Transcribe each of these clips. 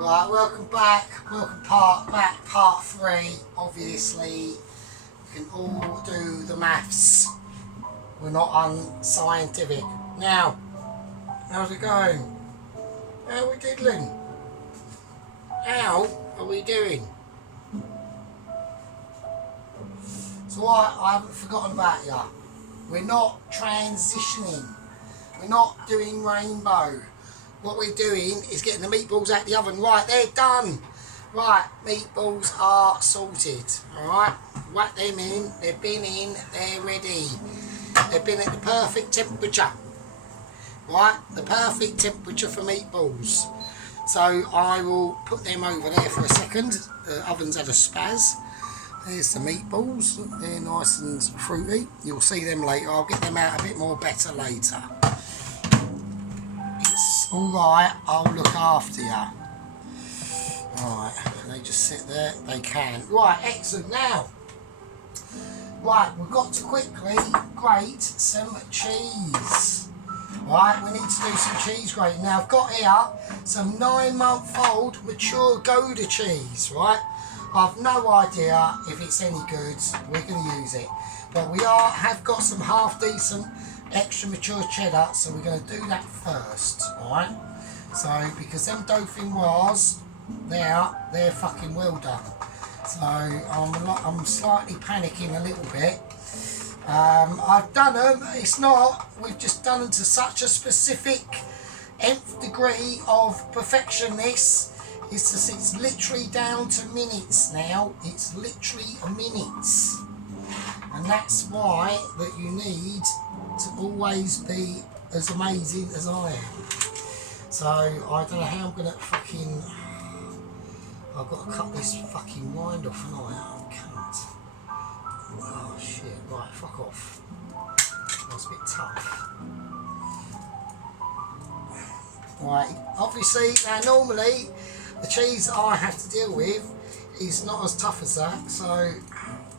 Right, welcome back. Welcome back, part 3. Obviously, you can all do the maths. We're not unscientific. Now, how's it going? How are we diddling? How are we doing? So I haven't forgotten about you. We're not transitioning. We're not doing rainbow. What we're doing is getting the meatballs out the oven. Right, they're done. Right, meatballs are sorted. Alright, whack them in. They've been in, they're ready. They've been at the perfect temperature. Right, the perfect temperature for meatballs. So I will put them over there for a second. The oven's had a spaz. There's the meatballs. They're nice and fruity. You'll see them later. I'll get them out a bit more better later. Alright, I'll look after you. Alright, they just sit there, they can. Right, excellent. Now, right, we've got to quickly grate some cheese. Right, we need to do some cheese grating. Now, I've got here some 9-month-old mature Gouda cheese, right? I've no idea if it's any good. We're going to use it. But we have got some half-decent extra mature cheddar, so we're going to do that first, alright? So, because them Dauphinoise, they're fucking well done. So, I'm slightly panicking a little bit. I've done them, we've just done them to such a specific nth degree of perfection. It's literally down to minutes now. It's literally minutes. And that's why that you need to always be as amazing as I am. So I don't know how I'm gonna fucking. I've got to cut this fucking wind off, and I can't. Oh shit! Right, fuck off. That's a bit tough. Right, obviously now normally the cheese that I have to deal with is not as tough as that. So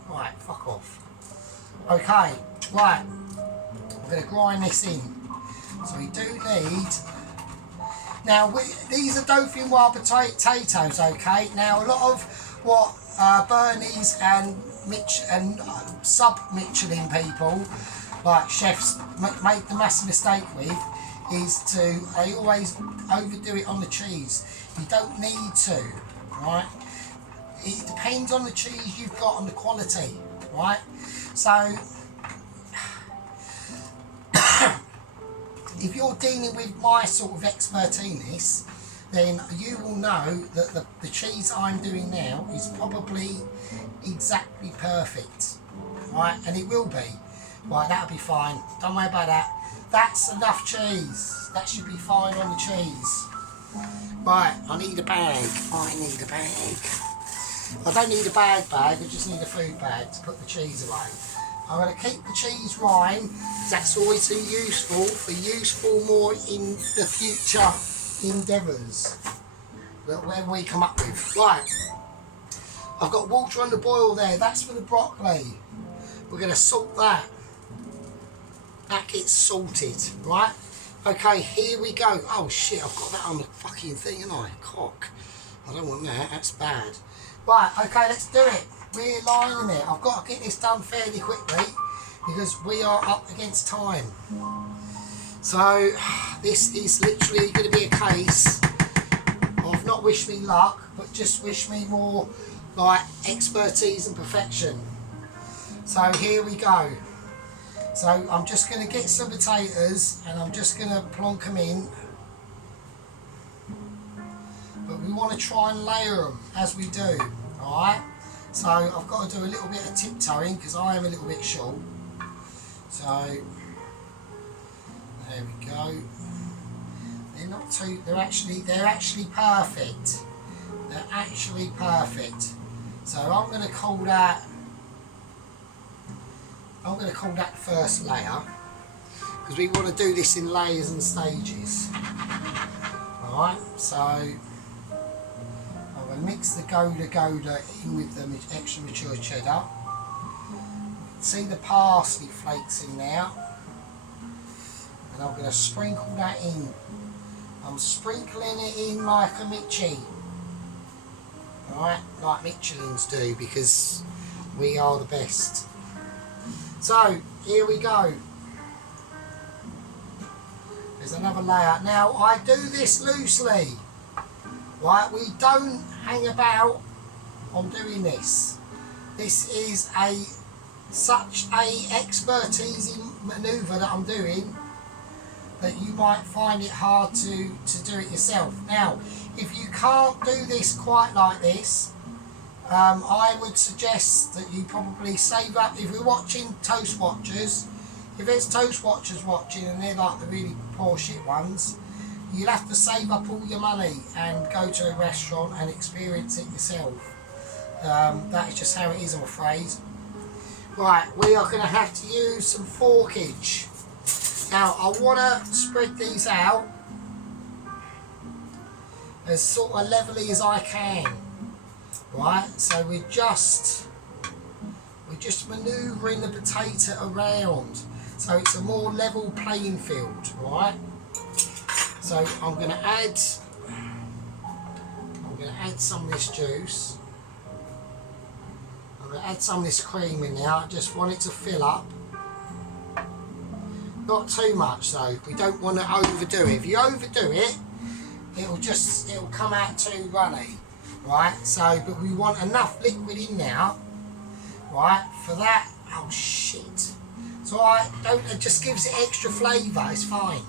right, fuck off. Okay, right. I'm going to grind this in. So we do need. Now these are Dauphinoise potatoes, okay? Now a lot of what Bernie's and sub-Michelin people, like chefs, make the massive mistake with is they always overdo it on the cheese. You don't need to, right? It depends on the cheese you've got and the quality, right? So if you're dealing with my sort of expertise, then you will know that the cheese I'm doing now is probably exactly perfect, right? And it will be. Right, that'll be fine. Don't worry about that. That's enough cheese. That should be fine on the cheese. Right, I need a bag. I need a bag. I don't need a bag, I just need a food bag to put the cheese away. I'm going to keep the cheese rind, because that's always useful more in the future endeavours that whatever we come up with. Right, I've got water on the boil there, that's for the broccoli. We're going to salt that. That gets salted, right? Okay, here we go. Oh shit, I've got that on the fucking thing, haven't I? Cock. I don't want that, that's bad. Right, okay, let's do it. We're lining it. I've got to get this done fairly quickly because we are up against time. So this is literally going to be a case of not wish me luck, but just wish me more like expertise and perfection. So here we go. So I'm just going to get some potatoes and I'm just going to plonk them in. But we want to try and layer them as we do, alright? So I've got to do a little bit of tiptoeing because I am a little bit short. So there we go. They're not too. They're actually perfect. They're actually perfect. So I'm going to call that. I'm going to call that first layer because we want to do this in layers and stages. All right. So. Mix the Gouda in with the extra mature cheddar. See the parsley flakes in there. And and I'm going to sprinkle that in. I'm sprinkling it in like a Michi. Alright, like Michelin's do, because we are the best. So, here we go. There's another layer. Now, I do this loosely. Right, we don't hang about on doing this. This is such a expertise in manoeuvre that I'm doing that you might find it hard to do it yourself. Now, if you can't do this quite like this, I would suggest that you probably save up. If you're watching Toast Watchers, if there's Toast Watchers watching and they're like the really poor shit ones, you'll have to save up all your money and go to a restaurant and experience it yourself. That is just how it is, I'm afraid. Right, we are going to have to use some forkage. Now, I want to spread these out as sort of levelly as I can. Right, so we're just manoeuvring the potato around, so it's a more level playing field. Right, so I'm going to add some of this juice. I'm going to add some of this cream in there. I just want it to fill up. Not too much though. We don't want to overdo it. If you overdo it, it'll come out too runny. Right, so, but we want enough liquid in now, right, for that. Oh shit. So it just gives it extra flavour, it's fine.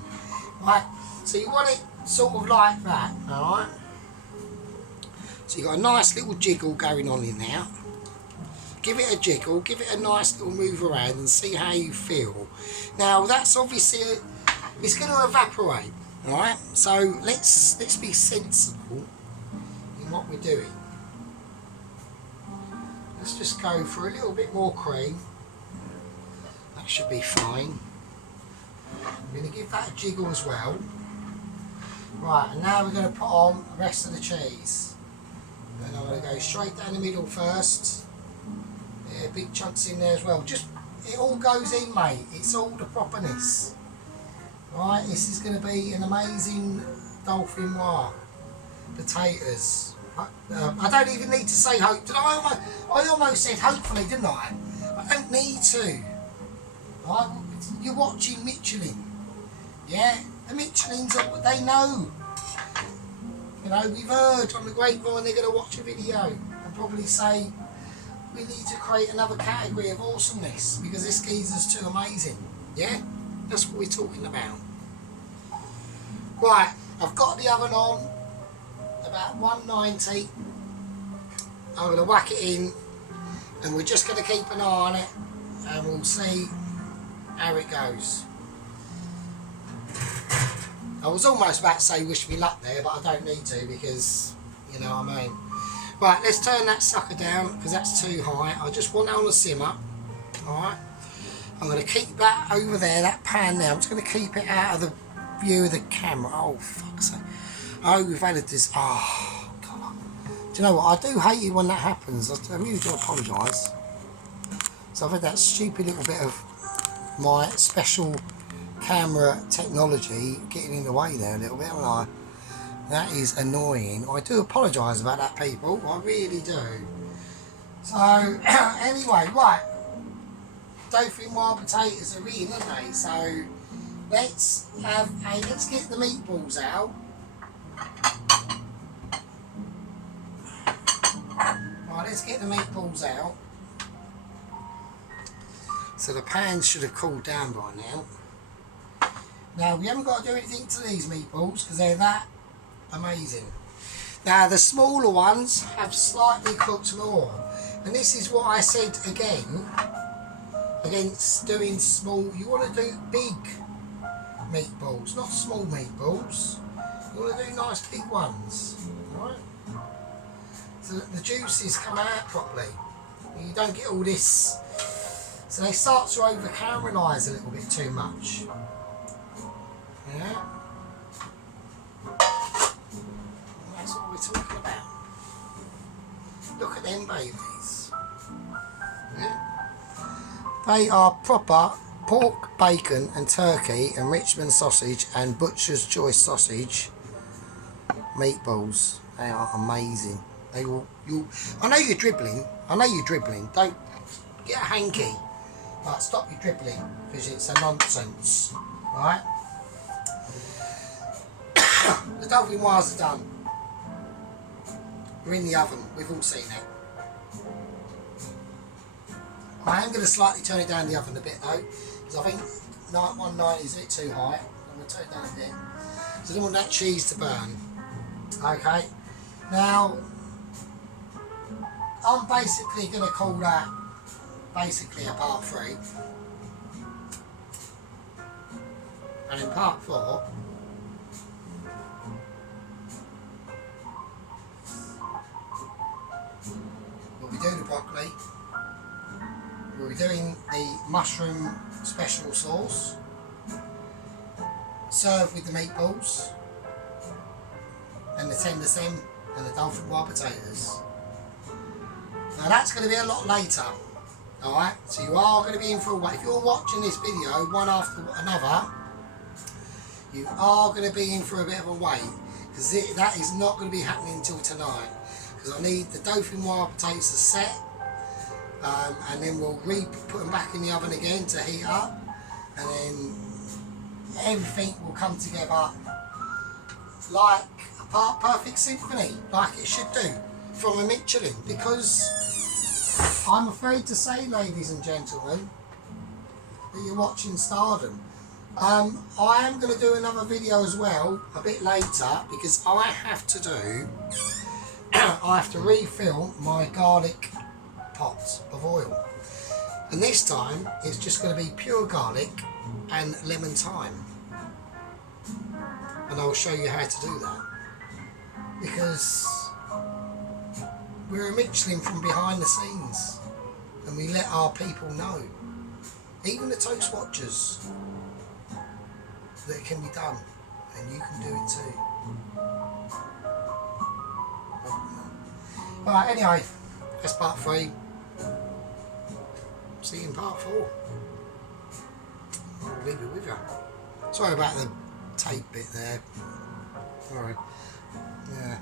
Right, so you want it sort of like that, alright. So you've got a nice little jiggle going on in there. Give it a jiggle, give it a nice little move around and see how you feel. Now that's obviously, it's going to evaporate, alright, so let's be sensible what we're doing. Let's just go for a little bit more cream. That should be fine. I'm going to give that a jiggle as well. Right, and now we're going to put on the rest of the cheese. And I'm going to go straight down the middle first. Yeah, big chunks in there as well. Just, it all goes in, mate. It's all the properness. Right, this is going to be an amazing Dauphinoise potatoes. I don't even need to say hope. I almost said hopefully, didn't I? I don't need to. Right? You're watching Michelin. Yeah? The Michelins, they know. You know, we've heard on the grapevine they're going to watch a video and probably say, we need to create another category of awesomeness because this geezer's too amazing. Yeah? That's what we're talking about. Right, I've got the oven on. About 190. I'm going to whack it in and we're just going to keep an eye on it and we'll see how it goes. I was almost about to say wish me luck there, but I don't need to because, you know what I mean. Right, let's turn that sucker down because that's too high. I just want it on the simmer. Alright, I'm going to keep that over there, that pan there. I'm just going to keep it out of the view of the camera. Oh, fuck's sake. Oh, we've added this. Oh, God. Do you know what? I do hate it when that happens. I really do apologise. So I've had that stupid little bit of my special camera technology getting in the way there a little bit, haven't I? That is annoying. I do apologise about that, people. I really do. So, anyway, right. Dauphinoise potatoes are in, aren't they? So, let's get the meatballs out. Right, let's get the meatballs out. So the pan should have cooled down by now. Now we haven't got to do anything to these meatballs because they're that amazing. Now the smaller ones have slightly cooked more. And this is what I said again against doing small. You want to do big meatballs, not small meatballs. You want to do nice big ones, right? So that the juices come out properly. You don't get all this. So they start to over caramelise a little bit too much. Yeah. That's what we're talking about. Look at them babies. Yeah. They are proper pork, bacon and turkey and Richmond sausage and butcher's choice sausage meatballs. They are amazing. They will. I know you're dribbling. I know you're dribbling. Don't get a hanky. Right, stop your dribbling because it's a nonsense. Right. The Dauphinoise are done. We're in the oven. We've all seen it. I am going to slightly turn it down the oven a bit though, because I think 190 is a bit too high. I'm going to turn it down a bit. So I don't want that cheese to burn. Okay. Now, I'm basically going to call that basically a part 3. And in part 4, we'll be doing the broccoli. We'll be doing the mushroom special sauce, served with the meatballs and the tender sim and the Dauphinoise potatoes. Now that's going to be a lot later, alright? So you are going to be in for a wait. If you're watching this video one after another, you are going to be in for a bit of a wait, because that is not going to be happening until tonight, because I need the Dauphinoise potatoes to set. And then we'll put them back in the oven again to heat up, and then everything will come together like a perfect symphony, like it should do, from a Michelin. Because I'm afraid to say, ladies and gentlemen, that you're watching Stardom. I am going to do another video as well a bit later, because I have to refill my garlic pot of oil, and this time it's just going to be pure garlic and lemon thyme, and I'll show you how to do that, because we're a Michelin from behind the scenes and we let our people know, even the toast watchers, that it can be done and you can do it too. Right, anyway, that's part 3. See you in part 4. I'll leave it with you. Sorry about the tape bit there. Sorry. Yeah.